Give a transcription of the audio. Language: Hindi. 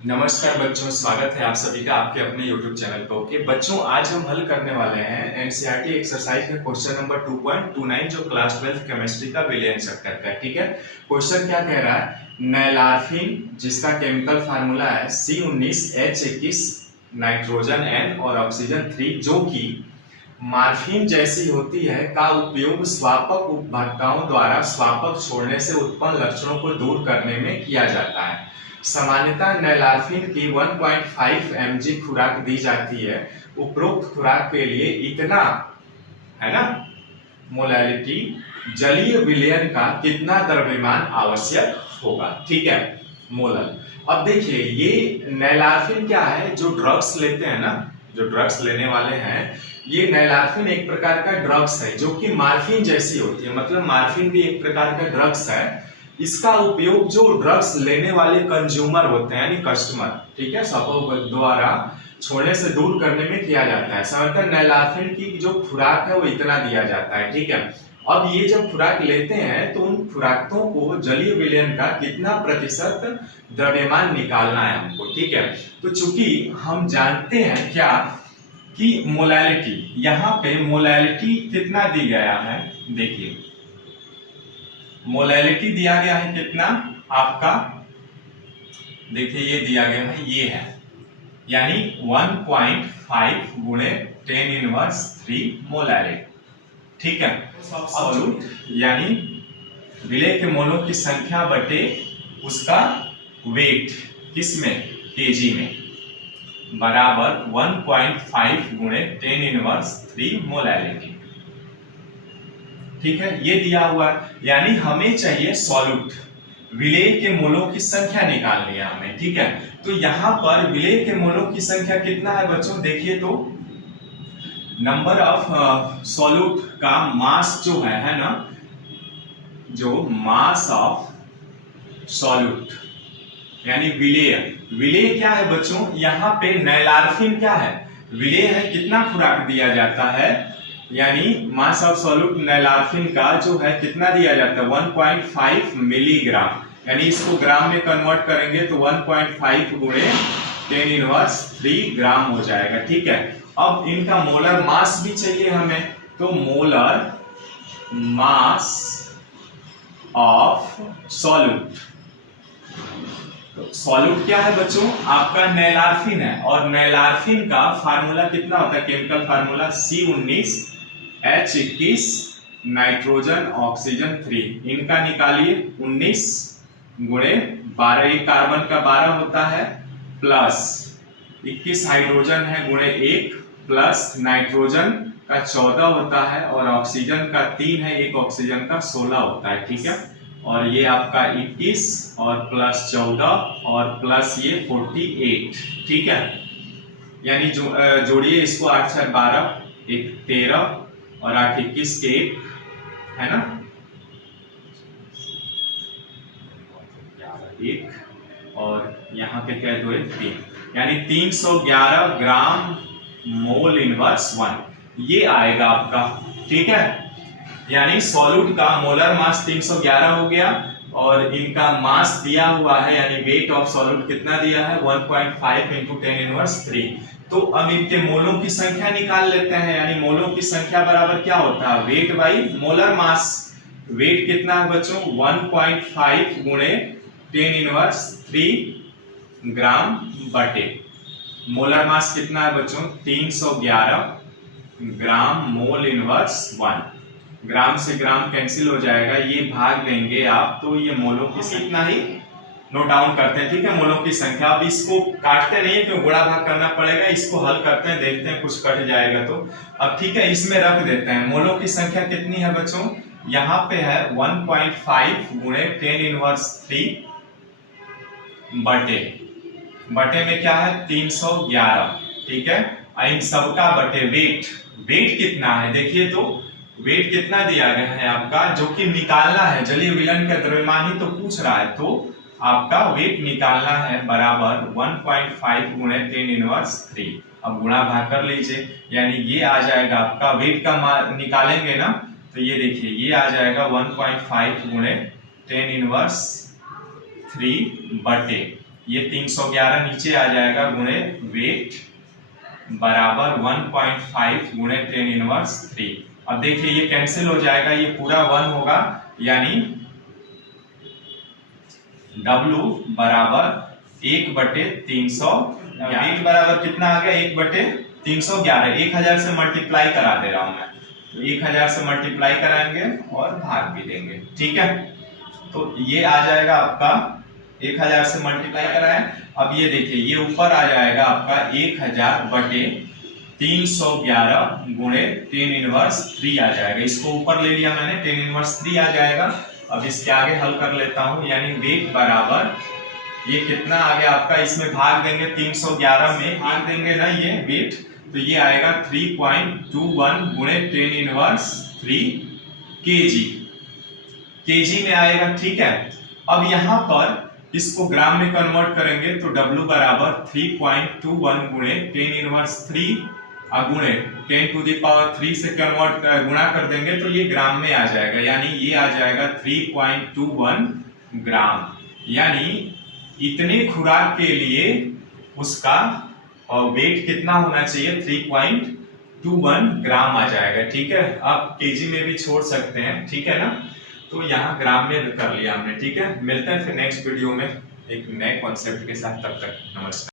नमस्कार बच्चों, स्वागत है आप सभी का आपके अपने YouTube चैनल पर। ओके बच्चों, आज हम हल करने वाले हैं एनसीईआरटी एक्सरसाइज का क्वेश्चन नंबर 2.29 जो क्लास 12 केमिस्ट्री का विलियन चैप्टर का। ठीक है, क्वेश्चन क्या कह रहा है? नैलार्फिन जिसका केमिकल फार्मूला है C19H21 नाइट्रोजन N और ऑक्सीजन 3 जो कि मार्फिन जैसी होती है का उपयोग स्वापक उपभोक्ताओं द्वारा स्वापक छोड़ने से उत्पन्न लक्षणों को दूर करने में किया जाता है। सामान्यतः नैलार्फिन की 1.5 mg खुराक दी जाती है। उपरोक्त खुराक के लिए इतना है ना मोलैलिटी जलीय विलयन का कितना द्रव्यमान आवश्यक होगा। ठीक है, मोलर। अब देखिए ये नैलार्फिन क्या है, जो ड्रग्स लेते हैं ना, जो ड्रग्स लेने वाले हैं, ये नैलार्फिन एक प्रकार का ड्रग्स है जो कि मार्फिन जैसी होती है। मतलब मार्फिन भी एक प्रकार का ड्रग्स है। इसका उपयोग जो ड्रग्स लेने वाले कंज्यूमर होते हैं यानी कस्टमर, ठीक है, स्वापक द्वारा छोड़ने से दूर करने में किया जाता है। सामान्यतः नैलार्फिन की जो खुराक है वो इतना दिया जाता है। ठीक है, अब ये जब खुराक लेते हैं तो उन खुराकों को जलीय विलयन का कितना प्रतिशत द्रव्यमान निकालना है हमको। ठीक है, तो चूंकि हम जानते हैं क्या कि मोलैलिटी, यहाँ पे मोलैलिटी कितना दी गया है, देखिए मोलैलिटी दिया गया है कितना आपका, देखिए ये दिया गया है, ये है यानी 1.5 गुणे 10⁻³ मोलैलिटी। ठीक है, सॉल्यूट यानी विलय के मोलों की संख्या बटे उसका वेट किसमें, केजी में, बराबर 1.5 गुणे 10⁻³ मोलैलिटी। ठीक है, ये दिया हुआ है, यानी हमें चाहिए सॉल्यूट, विलेय के मोलों की संख्या निकालनी है हमें। ठीक है, तो यहां पर विलेय के मोलों की संख्या कितना है बच्चों, देखिए तो नंबर ऑफ सॉल्यूट का मास जो है ना, जो मास ऑफ सॉल्यूट यानी विलेय, विलेय क्या है बच्चों, यहाँ पे नैलार्फिन क्या है, विलेय है, कितना खुराक दिया जाता है, यानी मास ऑफ सॉल्यूट नैलार्फिन का जो है कितना दिया जाता है 1.5 मिलीग्राम, यानी इसको ग्राम में कन्वर्ट करेंगे तो 1.5 गुणे 10⁻³ ग्राम हो जाएगा। ठीक है, अब इनका मोलर मास भी चाहिए हमें, तो मोलर मास ऑफ सॉल्यूट, तो सॉल्यूट क्या है बच्चों आपका नैलार्फिन है, और नैलार्फिन का फार्मूला कितना होता है, chemical formula C19H21 nitrogen oxygen 3, इनका निकालिए 19 गुणे 12, ये कार्बन का 12 होता है, प्लस 21 हाइड्रोजन है गुणे 1, प्लस नाइट्रोजन का 14 होता है, और ऑक्सीजन का 3 है, एक ऑक्सीजन का 16 होता है। ठीक है, और ये आपका 21 और प्लस 14 और प्लस ये 48। ठीक है, यानी जोड़िए इसको 8 4 12, 1 13 और 8 21 के 1 है ना, 1 और यहाँ पे क्या 2 3, यानी 311 ग्राम मोल इनवर्स 1 ये आएगा आपका। ठीक है, यानी सॉल्यूट का मोलर मास 311 हो गया, और इनका मास दिया हुआ है यानी वेट ऑफ सॉल्यूट कितना दिया है 1.5 × 10⁻³। तो अब इनके मोलों की संख्या निकाल लेते हैं, यानी मोलों की संख्या बराबर क्या होता है, weight by molar mass. Weight कितना है बच्चों 1.5 गुणे 10⁻³ ग्राम बटे मोलर मास कितना है बच्चों 311 ग्राम मोल इनवर्स 1। ग्राम से ग्राम कैंसिल हो जाएगा, ये भाग देंगे आप, तो ये मोलों की कितना ही नोट डाउन करते हैं। ठीक है, मोलों की संख्या, अब इसको काटते नहीं है क्यों, गुणा भाग करना पड़ेगा, इसको हल करते हैं, देखते हैं कुछ कट जाएगा तो। अब ठीक है, इसमें रख देते हैं, मोलों की संख्या कितनी है बच्चों, यहाँ पे है 1.5 गुणे 10⁻³ बटे में क्या है 311। ठीक है, इन सबका बटे वेट, वेट कितना है देखिए तो, वेट कितना दिया गया है आपका, जो कि निकालना है, जलीय विलयन का द्रव्यमान ही तो पूछ रहा है, तो आपका वेट निकालना है बराबर 1.5 गुणे 10⁻³। अब गुणा भाग कर लीजिए, यानी ये आ जाएगा आपका, वेट का निकालेंगे ना तो ये देखिए ये आ जाएगा 1.5 गुणे 10⁻³ बटे ये 311 नीचे आ जाएगा गुणे वेट बराबर 1.5 गुणे 10⁻3। अब देखिए ये कैंसिल हो जाएगा, ये पूरा 1 होगा, यानी W बराबर 1/300। वेट बराबर कितना आ गया, 1/311। 1000 से मल्टीप्लाई करा दे रहा हूं मैं, तो 1000 से मल्टीप्लाई कराएंगे और भाग भी देंगे, ठीक है। तो ये आ जाएगा आपका 1000 से मल्टीप्लाई कराएं। अब ये देखिए ये ऊपर आ जाएगा आपका 1000/311 गुणे 10⁻3 आ जाएगा। इसको ऊपर ले लिया मैंने, 10⁻3 आ जाएगा। अब इसके आगे हल कर लेता हूं, यानी वेट बराबर ये कितना आ गया आपका, इसमें भाग देंगे 311 में, भाग देंगे ना ये वेट, तो ये आएगा 3.21 गुणे 10⁻3 केजी, केजी में आएगा, ठीक है। अब यहां पर इसको ग्राम में कन्वर्ट करेंगे तो W बराबर 3.21 गुणे 10⁻3 गुणे 10⁻³ से कन्वर्ट गुणा कर देंगे तो ये ग्राम में आ जाएगा, यानी ये आ जाएगा 3.21 ग्राम। यानी इतने खुराक के लिए उसका वेट कितना होना चाहिए, 3.21 ग्राम आ जाएगा, ठीक है। आप केजी में भी छोड़ सकते हैं, ठीक है ना। तो यहाँ ग्राम में कर लिया हमने, ठीक है। मिलते हैं फिर नेक्स्ट वीडियो में एक नए कॉन्सेप्ट के साथ, तब तक नमस्कार।